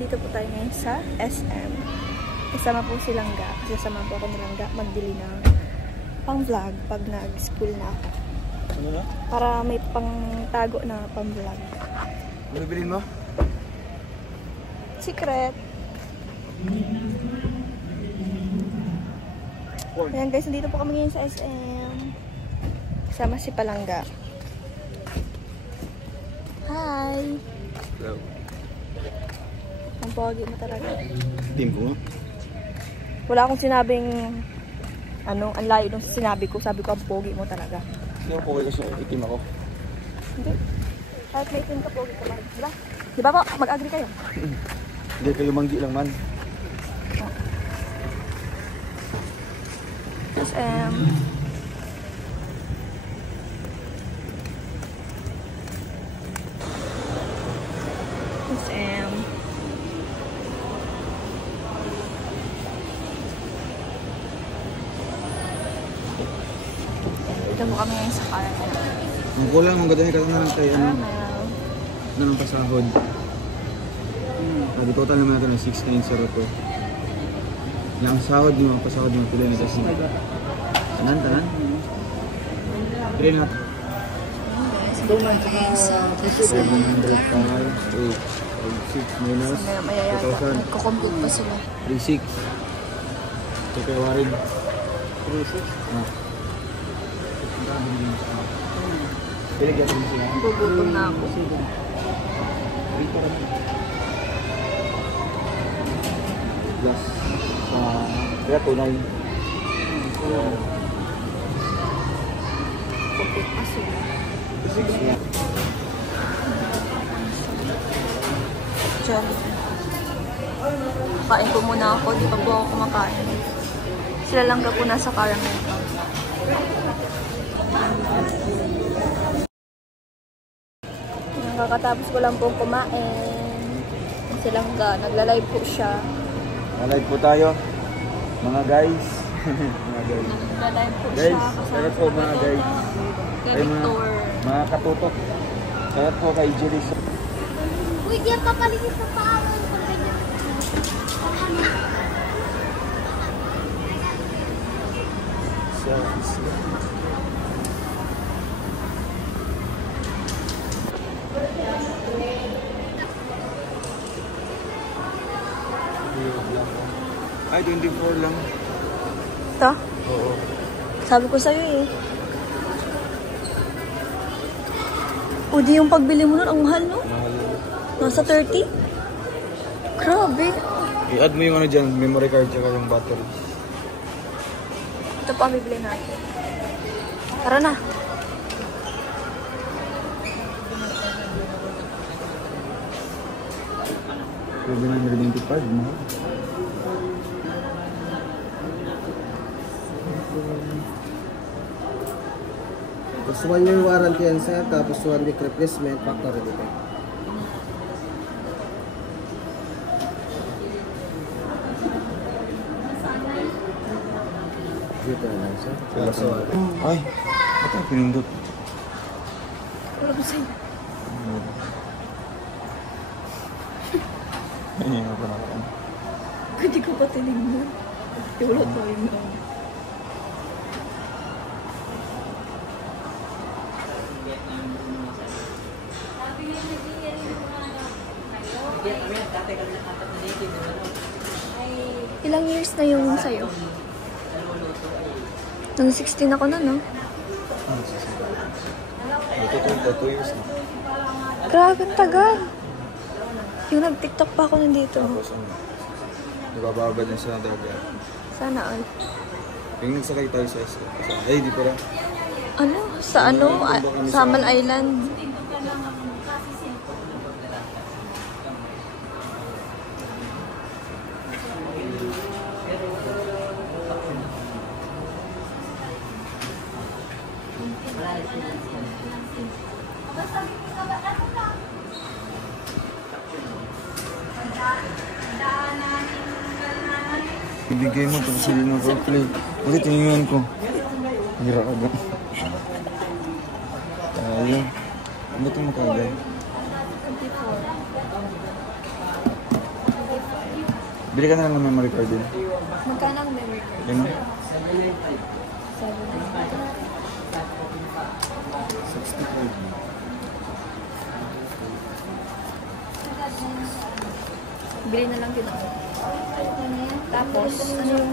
nandito po tayo ngayon sa SM. Kasama po si Langga. Kasi kasama po ako ni Langga magbili ng pang-vlog pag nag-school na ako. Ano na? Para may pang-tago na pang-vlog. Ano bilhin mo? Secret. Ayan guys, nandito po kami ngayon sa SM. Kasama si Palangga. Hi! Hello. Ang pogi mo talaga. Team ko? Wala akong sinabing ano, ang layo nung sinabi ko. Sabi ko, ang pogi mo talaga. Hindi ako pogi kasi itim ako. Hindi. Kahit may itim ka, pogi ka pa rin. Diba? Diba po? Mag-agree kayo. Hindi kayo manggi lang man. SM. SM. Dito mo kami ngayon sa caramel. Ang kulang, ang ganda niya kasi na lang tayo. Caramel. Na ng pasahod. Sabi total naman natin ng 6,902. Yung ang sahod mo, ang pasahod mo, tuloy na kasi. Tanan? Tuloy na. 700 times 8 minus 2,000. Nagko-compute pa sila. 3,600. Ito kaya warin. 3,600? Ah. Pinagyan mo sila. Gugutom na ako. Plus, kaya tunay. Compute pa sila. Diyan. Kain ko muna ako. Di pa po ako kumakain. Sila lang ka po nasa caramel. Kakatapos ko lang pong kumain. Silang nagla-live po siya. Nag-live po tayo, mga guys. Mga guys. Nagla-live po Guys, siya. sarap po mga guys. Kay Victor. Mga katutok. Sarap po kay Julie. Uy, di ang papaligid sa paawan. Ay, 24 lang. Ito? Oo. Sabi ko sa'yo eh. O di yung pagbili mo nun, ang mahal no? Mahal. Nasa 30? Grabe. I-add mo yung ano dyan, memory card tsaka yung battery. Ito pa bibili natin. Tara na. Pwede na 195, mahal. Tapos 1 year warranty yan sir, tapos 1 week replacement, factory defect. Dito na lang sir. Ay, ito ang pinindot. Wala ko sa'yo. Ay, hindi ko na ako. Hindi ko pa tinignan. Wala tayo na. Ilang years na yung sa'yo? Nung 16 ako na, no? Ito 2 years na. Grabe, ang tagal. Yung nag-tiktok pa ako nandito. Tapos ano, nabababad na sa dagat. Sana all. Yung nagsakay tayo sa SM. Ay, di pa rin. Ano? Sa ano? Samal Island. Ibigay mo tapos hindi mo play. Kasi tinignan ko. Hira ka ba? Tayo. Ano ito makagay? 24. Bili ka na lang ng memory card din. Magkano ang memory card? Yan. 65. Bili na lang din ako. Tapos, ano yung...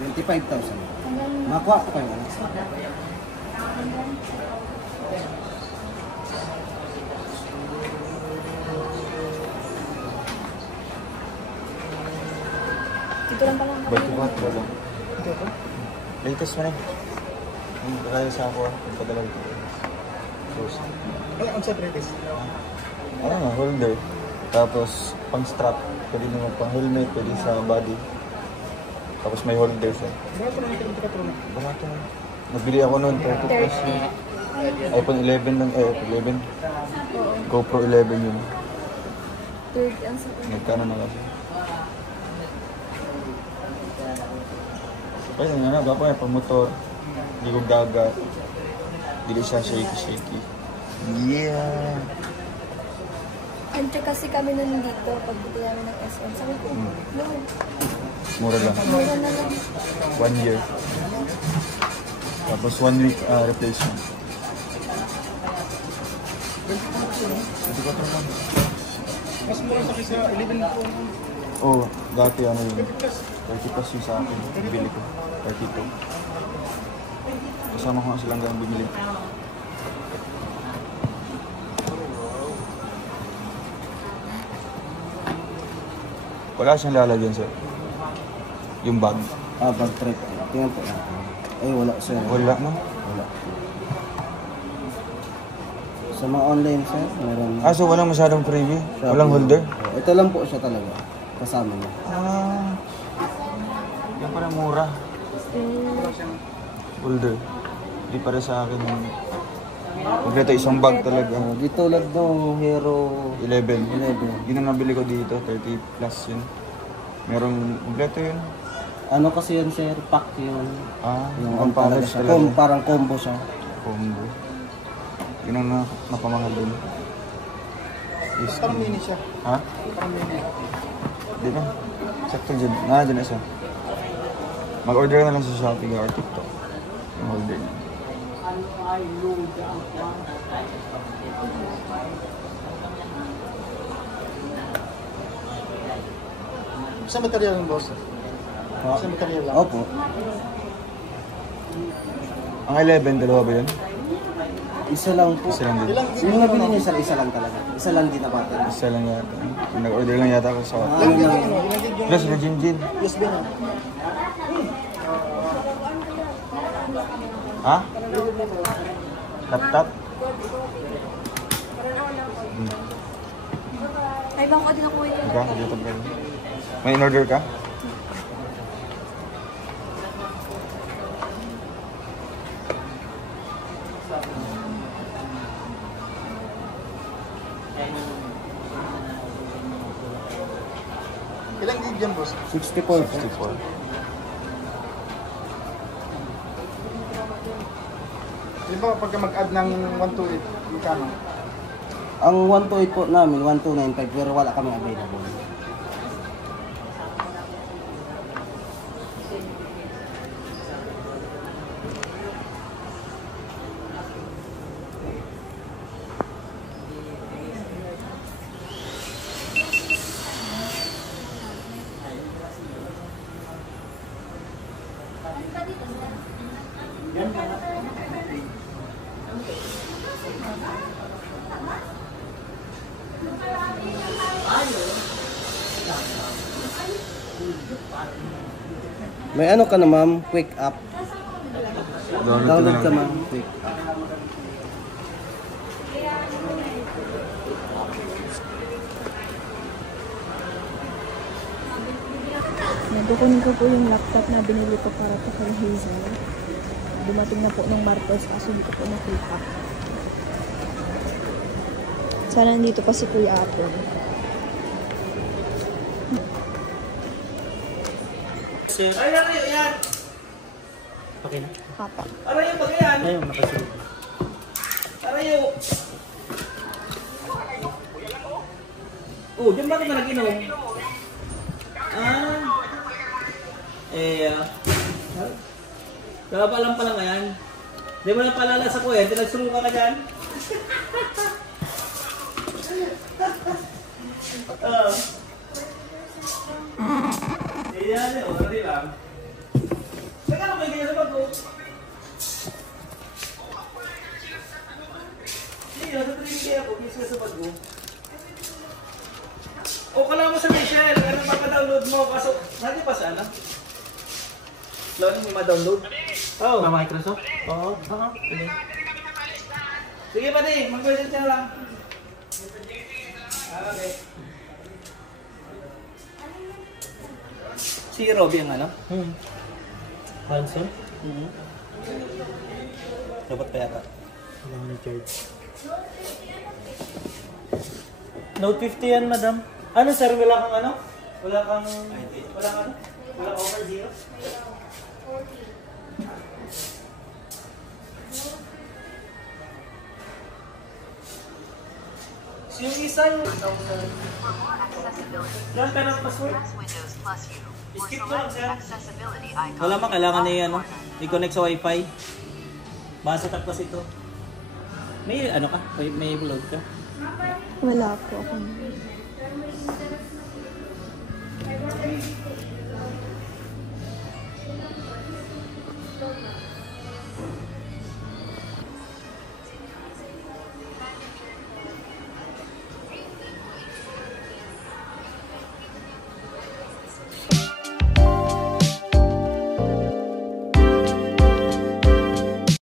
$25,000. Makuha ko kayo. Dito lang pala ang Balik ko ba? Talaga. Latest mo na. Hindi ka kaya sa ako. Pagpadalag ko. Ay, ang sa latest? Ano nga, holder. Tapos, pang strap. Pwede naman pang helmet. Pwede sa body. Tapos may holder siya. Barato na ito katulong. Barato na. Nabili ako noon. 30 plus yun. iPhone 11 lang. 11. GoPro 11 yun. 30 ang sa... Nagkano na kasi. Kaya nga, baka may pang-motor. Hindi ko dagat. Hindi siya shaky-shaky. Yeah! Andiyan kasi kami nun dito pag dito namin ng SM. Sabi ko, no. Mura lang. Mura na lang. 1 year. Tapos 1 week replacement. Hindi ko lang. Mas mura sa kisa 11 po. Oo, dati ano yun. 30 plus yung sa akin. Bibili ko. 32. Kasama ko nga silang gano'ng bumili. Wala siyang lalagyan sir. Yung bag. Bag trip. Tingnan po natin. Ay, wala sir. Wala no? Wala. Sa mga online sir, meron. So walang masyadong freebie? Walang holder? Ito lang po siya talaga. Kasama niya. Yan pala mura. Holder. Hindi para sa akin. Kompleto isang bag talaga. Dito lang ng Hero 11. 11. Yun ang nabili ko dito. 30 plus yun. Merong kompleto yun. Ano kasi yun sir? Pack yun. Yung Ang package siya. talaga. Parang combo siya. Combo. Yun ang napamahal dun. Parang mini siya. Ha? Parang mini. Di ba? Sakto dyan. Dyan na isa. Mag-order na lang sa Shopee or TikTok. Yung order niya. Sa material ng boss? Sa material lang? Opo. Ang 11, dalawa ba yun? Isa lang po. Isa lang din. Yung nabili niya sir, isa lang talaga. Isa lang din na bata. Isa lang yata. Nag-order lang yata ako sa Ano lang? Plus, na Jinjin. USB na. Ha? Laptop? Ay, baka ka din ako ito. Ika, dito ba? May in-order ka? Ilang gig yan boss? 64. 64. Di ba pagka mag-add ng 128, magkano? Ang 128 po namin, 1295, pero wala kami available. May ano ka na ma'am, quick app. Download ka ma'am, quick app. Nadukunin ko po yung laptop na binili ko para po kay Hazel. Dumating na po ng Martes kaso hindi ko po nakita. Sana nandito pa si Kuya Apple. sir. Ay, yan. Okay na. Papa. Aray yung pag yan. Ayun, nakasunod. Aray yung. Oh, dyan ba ito na nag-inom? Kakapalang pa lang yan. Di mo na palala sa kuya, tinagsuruka ka dyan. Yan, ano lang. Teka lang, may ganyan sa bago. Sige, nasa 3K ako, kiss ka sa bago. O, kala mo sa Michelle, ano mapa-download mo, kaso, natin pa sana? Lalo may ma-download? Oo. Ma-Microsoft? Oo. Sige. Sige pa di, mag-present ka lang. Okay. Si Robby ang ano? Hanson? Dapat pa yata. Walang na-charge. Note 50 yan, madam. Ano sir, wala kang ano? Wala kang over zero? So yung isa yung... Yan ka ng password? Skip ko lang sir. Wala man, kailangan na yan, no? I-connect sa wifi. Basta tapos ito. May ano ka? May load ka? Wala po ako.